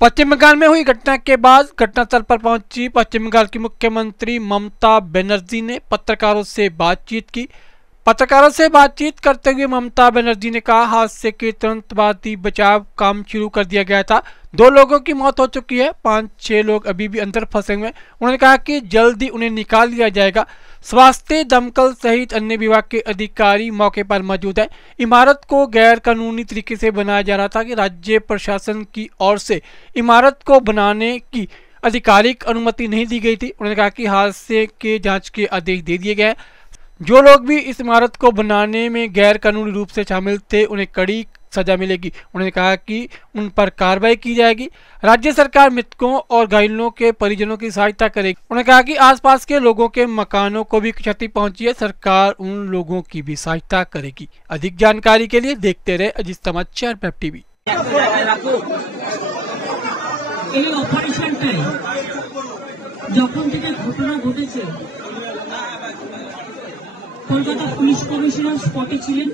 पश्चिम बंगाल में हुई घटना के बाद घटनास्थल पर पहुंची पश्चिम बंगाल की मुख्यमंत्री ममता बनर्जी ने पत्रकारों से बातचीत की। पत्रकारों से बातचीत करते हुए ममता बनर्जी ने कहा, हादसे के तुरंत बाद ही बचाव काम शुरू कर दिया गया था। 2 लोगों की मौत हो चुकी है, 5-6 लोग अभी भी अंदर फंसे हुए हैं। उन्होंने कहा कि जल्द ही उन्हें निकाल लिया जाएगा। स्वास्थ्य, दमकल सहित अन्य विभाग के अधिकारी मौके पर मौजूद हैं। इमारत को गैर कानूनी तरीके से बनाया जा रहा था कि राज्य प्रशासन की ओर से इमारत को बनाने की आधिकारिक अनुमति नहीं दी गई थी। उन्होंने कहा कि हादसे के जांच के आदेश दे दिए गए हैं। जो लोग भी इस इमारत को बनाने में गैर कानूनी रूप से शामिल थे उन्हें कड़ी सजा मिलेगी। उन्होंने कहा कि उन पर कार्रवाई की जाएगी। राज्य सरकार मृतकों और घायलों के परिजनों की सहायता करेगी। उन्होंने कहा कि आसपास के लोगों के मकानों को भी क्षति पहुंची है, सरकार उन लोगों की भी सहायता करेगी। अधिक जानकारी के लिए देखते रहे अजीत समाचार web TV. Kolkata police commissioner স্পটে ছিলেন,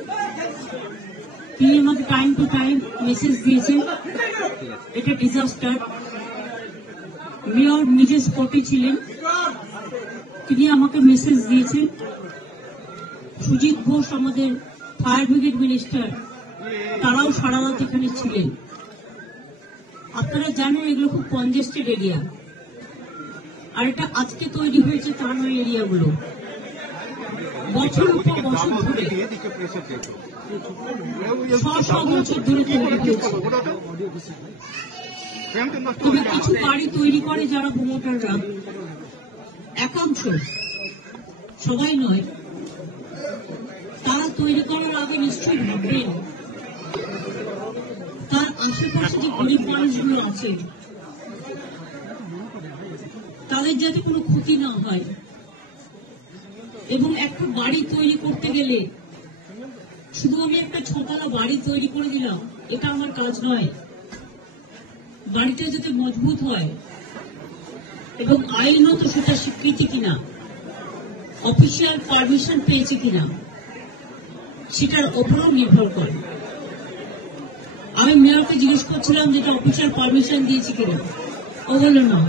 তিনি আমাকে টাইম টু টাইম মেসেজ দিয়েছেন এটা ডিজাস্টার। মেয়র নিজে স্পটে ছিলেন, তিনি আমাকে মেসেজ দিয়েছেন। সুজিত ঘোষ আমাদের ফায়ার ব্রিগেড মিনিস্টার, তারাও সারা রাত এখানে ছিলেন। আপনারা জানেন এগুলো খুব কনজেস্টেড এরিয়া, আর এটা আজকে তৈরি হয়েছে তা নয়। এরিয়াগুলো বছরের পর বছর ধরে, বছর ধরে তৈরি হয়েছে। তবে কিছু বাড়ি তৈরি করে যারা প্রমোটাররা, একাংশ, সবাই নয়, তারা তৈরি করার আগে নিশ্চয়ই ভাববেন তার আশেপাশে যে গরিব মানুষগুলো আছে তাদের যাতে কোনো ক্ষতি না হয়। এবং একটা বাড়ি তৈরি করতে গেলে শুধু আমি একটা 6তলা বাড়ি তৈরি করে দিলাম, এটা আমার কাজ নয়। বাড়িটা যাতে মজবুত হয় এবং আইনত সেটা স্বীকৃতি কিনা, অফিসিয়াল পারমিশন পেয়েছে কিনা, সেটার ওপরও নির্ভর করে। আমি মেয়রকে জিজ্ঞেস করছিলাম যেটা অফিসিয়াল পারমিশন দিয়েছে কিনা, ও বলল না।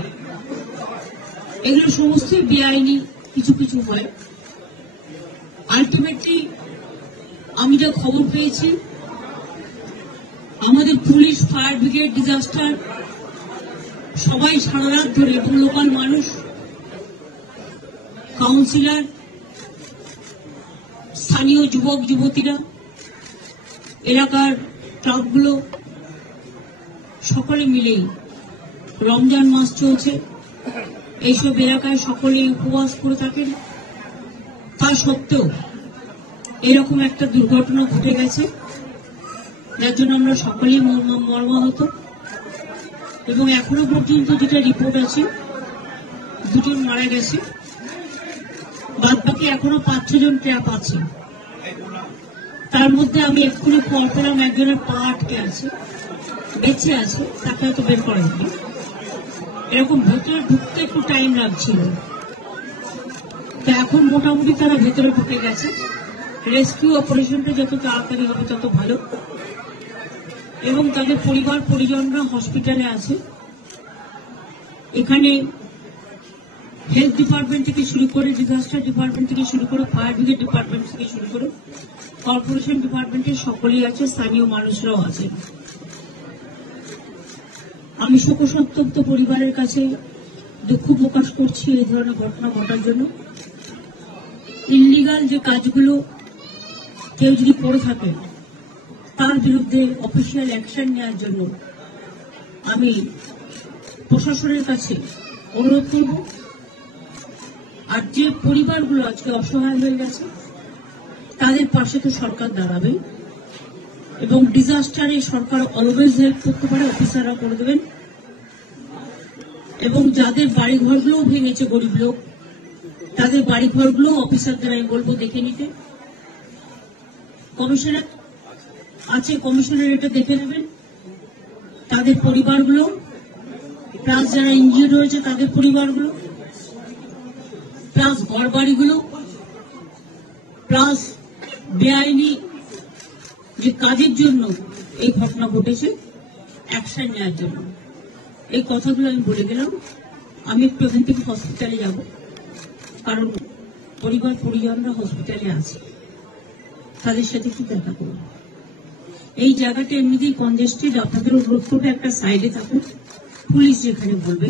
এগুলো সমস্তই বেআইনি কিছু কিছু হয়। আলটিমেটলি আমি যা খবর পেয়েছি, আমাদের পুলিশ, ফায়ার ব্রিগেড, ডিজাস্টার সবাই সারা রাত ধরে, এবং লোকাল মানুষ, কাউন্সিলর, স্থানীয় যুবক যুবতীরা, এলাকার ক্লাবগুলো, সকলে মিলেই, রমজান মাস চলছে, এইসব এলাকায় সকলে উপবাস করে থাকেন। তা সত্ত্বেও এরকম একটা দুর্ঘটনা ঘটে গেছে, যার জন্য আমরা সকলেই মর্মাহত। এবং এখনো পর্যন্ত যেটা রিপোর্ট আছে, 2 জন মারা গেছে, বাদ বাকি এখনো 5-6 জন ট্র্যাপ আছে। তার মধ্যে আমি এক্ষুনি খবর পেলাম একজনের পা আটকে আছে, বেঁচে আছে, তাকে হয়তো বের করা যাবে। এরকম ভেতরে ঢুকতে একটু টাইম লাগছিল, তো এখন মোটামুটি তারা ভেতরে ঢুকে গেছে। রেস্কিউ অপারেশনটা যত তাড়াতাড়ি হবে তত ভালো। এবং তাদের পরিবার পরিজনরা হসপিটালে আছে। এখানে হেলথ ডিপার্টমেন্ট থেকে শুরু করে, ডিজাস্টার ডিপার্টমেন্ট থেকে শুরু করে, ফায়ার ব্রিগেড ডিপার্টমেন্ট থেকে শুরু করে, কর্পোরেশন ডিপার্টমেন্টের সকলেই আছে, স্থানীয় মানুষরাও আছে। আমি শোকসন্তপ্ত পরিবারের কাছে দুঃখ প্রকাশ করছি এই ধরনের ঘটনা ঘটার জন্য। ইনলিগাল যে কাজগুলো কেউ যদি করে থাকে তার বিরুদ্ধে অফিসিয়াল অ্যাকশন নেওয়ার জন্য আমি প্রশাসনের কাছে অনুরোধ করব। আর যে পরিবারগুলো আজকে অসহায় হয়ে গেছে তাদের পাশে তো সরকার দাঁড়াবে, এবং ডিজাস্টারে সরকার অলওয়েজ হেল্প করতে পারে, অফিসাররা করে দেবেন। এবং যাদের বাড়িঘরগুলো ভেঙেছে, গরিব লোক, তাদের বাড়িঘরগুলো অফিসারদের আমি বলবো দেখে নিতে। কমিশনার আছে, কমিশনার এটা দেখে নেবেন। তাদের পরিবারগুলো, প্লাস যারা ইনজিওর্ড হয়েছে তাদের পরিবারগুলো, প্লাস ঘর বাড়িগুলো, প্লাস বেআইনি যে কাজের জন্য এই ঘটনা ঘটেছে, অ্যাকশন নেওয়ার জন্য। এই কথাগুলো আমি বলে গেলাম। আমি একটু এখান থেকে হসপিটালে যাব, কারণ পরিজনরা হসপিটালে আছে, তাদের সাথে একটু দেখা করব। এই জায়গাটা এমনিতেই কনজেস্টেড, আপনাদের অনুরোধ করবে একটা সাইডে থাকুন, পুলিশ যেখানে বলবে,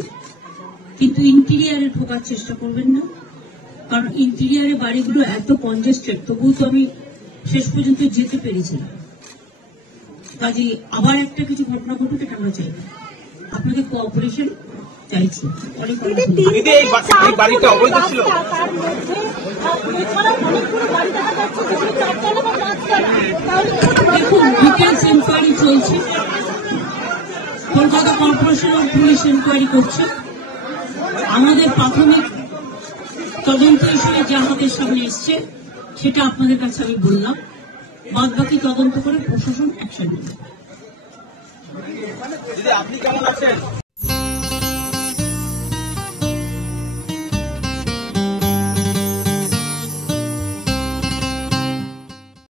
কিন্তু ইন্টেরিয়ারে ঢোকার চেষ্টা করবেন না, কারণ ইন্টেরিয়ারে বাড়িগুলো এত কনজেস্টেড। তবুও তো আমি শেষ পর্যন্ত যেতে পেরেছিলাম। কাজে আবার একটা কিছু ঘটনা ঘটুক এটা আমরা চাই না, আপনাদের কোঅপারেশন চাইছি। অনেক বাড়িতে অবৈধ ছিল, দেখুন ডিটেলস ইনকোয়ারি চলছে, Kolkata corporation of police enquiry করছে। আমাদের প্রাথমিক তদন্ত হিসেবে যা হাতের সামনে এসছে সেটা আপনাদের কাছে আমি বললাম, বাদ বাকি তদন্ত করে প্রশাসন অ্যাকশন নেবে। আপনি কেমন আছেন?